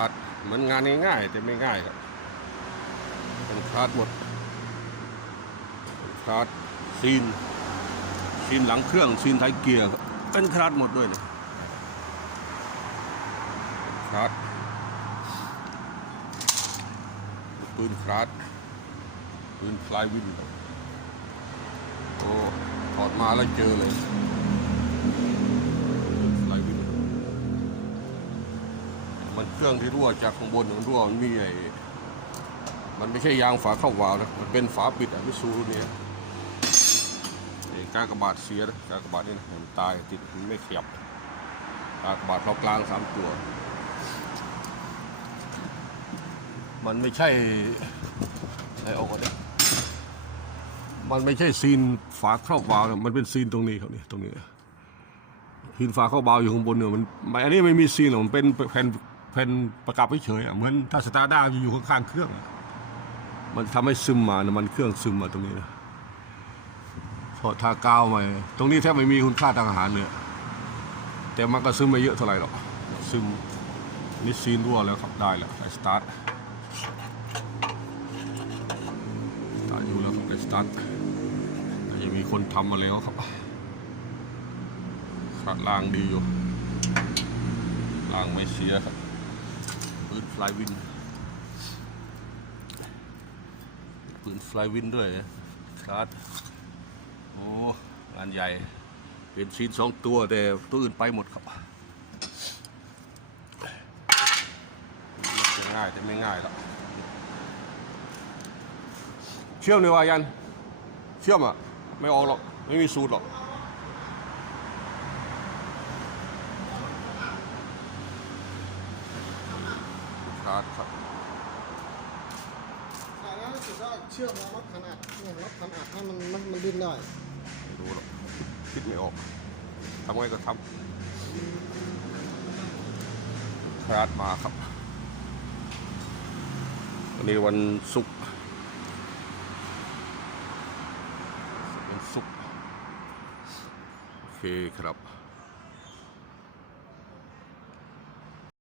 าดเหมือนงานง่ายๆแต่ไม่ง่ายครับเป็นคาดหมดเป็นคาดซีนซีนหลังเครื่องซีนท้ายเกียร์ครับเป็นคาดหมดด้วยนะคาดปืนคาดปืนฟลายวินโอ้ถอดมาแล้วเจอเลย เครื่องที่รั่วจากข้างบนมันรั่วมันมีไอ้มันไม่ใช่ยางฝาเข้าวาล์วนะมันเป็นฝาปิดอะมิซูรุ่นนี้ไอ้กากบาดเสียนะกากบาดนี่นะมันตายติดมันไม่ขยับกากบาดเรากลางสามตัว มันไม่ใช่อะไรออกมาเนี่ยมันไม่ใช่ซีนฝาครอบวาล์วนะมันเป็นซีนตรงนี้ครับนี่ตรงนี้หินฟ้าเข้าเบาอยู่ข้างบนเนี่ยมันไอันนี้ไม่มีซีนหรอกมันเป็นแผ่น แผ่นประกับเฉยๆอะเหมือนถ้าสตาร์ด้าจะอยู่ข้างๆเครื่อง มันทำให้ซึมมานะมันเครื่องซึมมาตรงนี้นะพอทากาวมาตรงนี้แทบไม่มีคุณค่าทางอาหารเลยแต่มันก็ซึมไม่เยอะเท่าไหร่หรอกซึมนี่ซีนรั่วแล้วครับได้แล้วได้สตาร์ทได้อยู่แล้วครับได้สตาร์ทแต่ยังมีคนทำมาแล้วครับขัดล่างดีอยู่ล่างไม่เสียครับ ปืนฟลายวิน ปืนฟลายวินด้วยคาร์ดโอ้งานใหญ่ เป็นชิ้นสองตัว แต่ตัวอื่นไปหมดครับจะง่ายแต่ไม่ง่ายหรอกเชื่อมเลยว่ายัน เชื่อมอะ ไม่ออกหรอก ไม่มีสูตรหรอก คาร์ดครับอ่าแล้วสุดยอดเชื่อมแล้วรับขนาดเนี่ยรับขนาดให้มันมันมันดิ้นได้ไม่รู้หรอกคิดไม่ออกทำไงก็ทำคราดมาครับวันนี้วันศุกร์วันศุกร์โอเคครับ